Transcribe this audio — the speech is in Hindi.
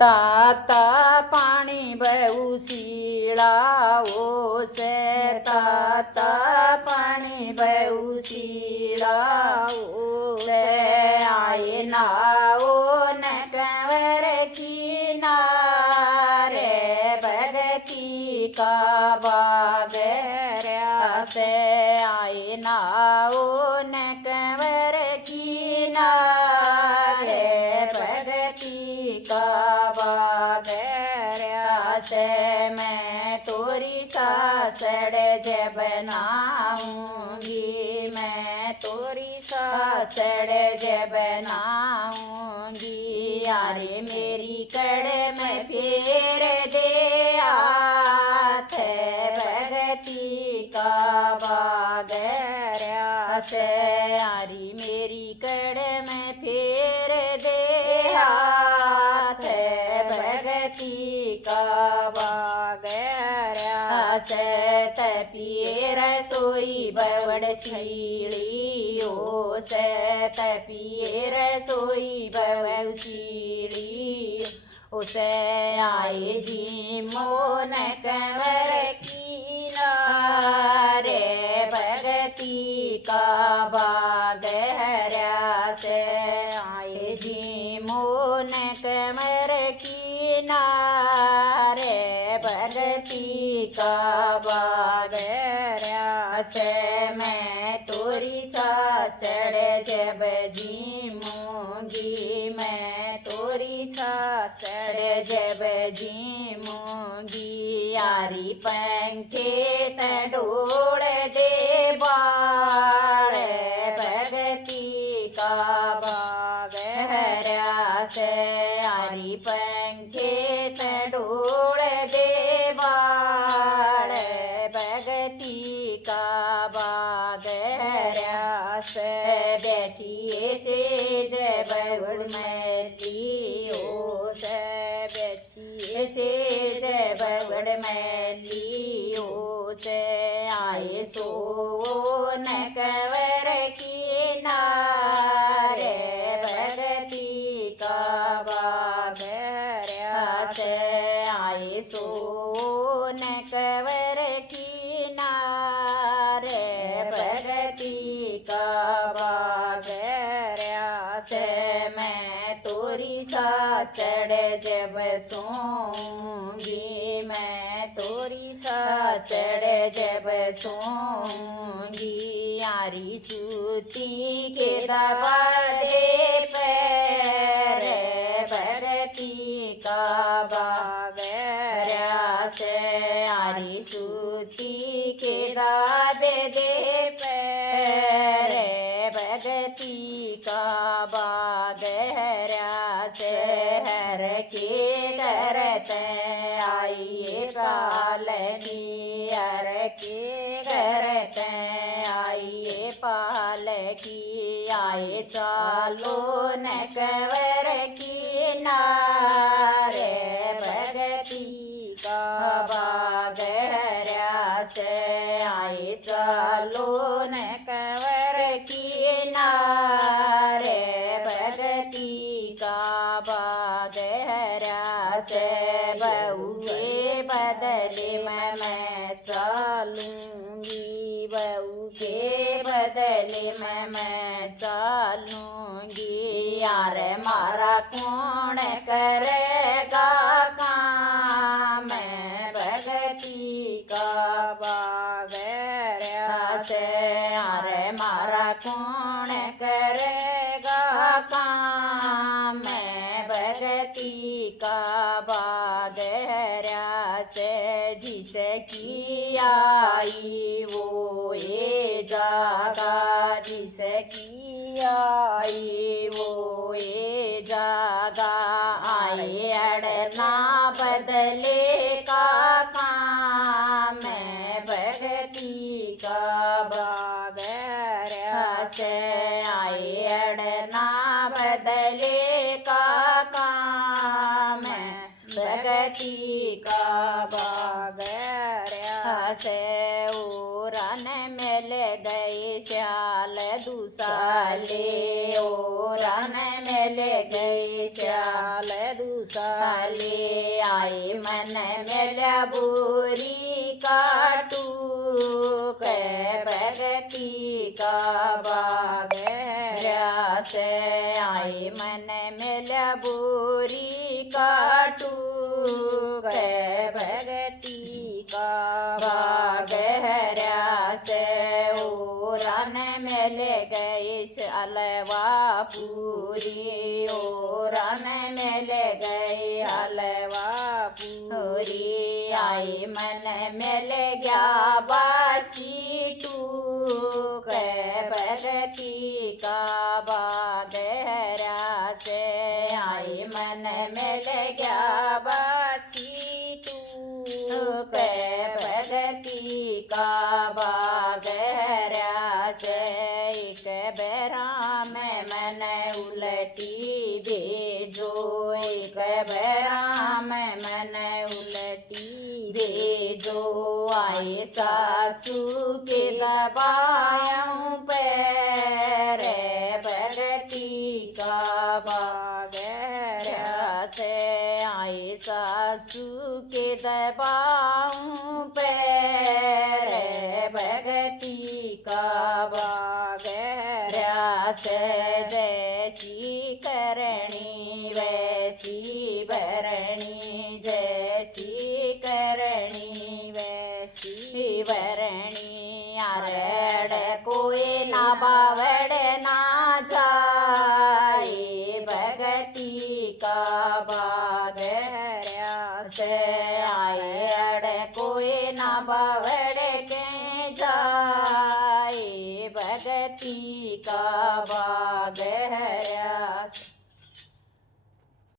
ताता पानी बहु शीलाओ से ताता पानी बहु शीलाओ से आए नाओ न कंवर की नारे भगती का बागरा से आए नाओ न कंवर की नारे भगती का बागरा से मैं तोरी सासड़ जब बनाऊंगी मैं तोरी सासड़ जब बनाऊंगी यारे मेरी कड़ में फेर दे आत भगती का बागरा से यारी मेरी कड़ में फेर दे हाथ भगती का बागरा से तपिए रसोई बवड़ शीलियो से तपिए रसोई बवड़ शीली उसे आए जी मोन कंवर की नारे भगती का बागरा से आए जी मोन कंवर की नारे भगती का बागरा से मैं तोरी सासड़ जब जीमूंगी मैं तोरी सासड़ जब जीमूंगी यारी पंखे तडोड़ दे बाड़ भगती का बागरा से यारी पंखे तडोड़ दे बाड़ भगती का बागरा से बैठिए से जब मैलियो से बैठिए से जब मैलियो से आए सो न कंवर की नारे भगती का बागरा से आए सो न कंवर की नारे भगती का बागरा से मैं तोरी सासड़ जब सोऊंगी मैं तोरी सासड़ जब सोऊंगी यारी सूती के दबा दे पैर भगती का बागरा से यारी सूती के दाबे दे पैर भगती का बागरा से हर के करते आइए पालकी हर के करते आइए पालकी आए चालो न कंवर की नारे भगती का बागरा से आए चालो न कंवर की नारे भगती का बागरा से बहू के बदले में मैं चालूंगी बहू के बदले में मैं चालूंगी यार मारा कौन करेगा काम भगती का बागरा से यार मारा कौन करेगा काम भगती का बागरा से जिसकी आई वो ये जागा जिसकी आई वो ये जागा आए अड़ना बदले का काम भगती का बागरा से आए अड़ना बदले का काम भगती का बागरा से ओरन मिल गए श्याल दुसाले ओरन मिल गए श्याल दुसाले बोरी काटू के भगती का बाग से आई मन मिला बोरी काटू के भगती का बाग से ओरन मिल गई हलवा पूरी ओरन मिल गई हलवा पूरी आई मन मिल गया बासी टूक भगती का बाग से आई मन मिल गया बासी टूक भगती का बाग से एक बेरा में मन उलटी भेजो एक बेरा में मन उलटी भेजो आए सासू के दबायों पैर भगती का बाग से आए सासू के दबाऊं पैर भगती का बाग से जैसी करणी वैसी भरणी जैसी करणी वैसी भरणी अरड़ कोई ना बावड़ ना जाए भगती का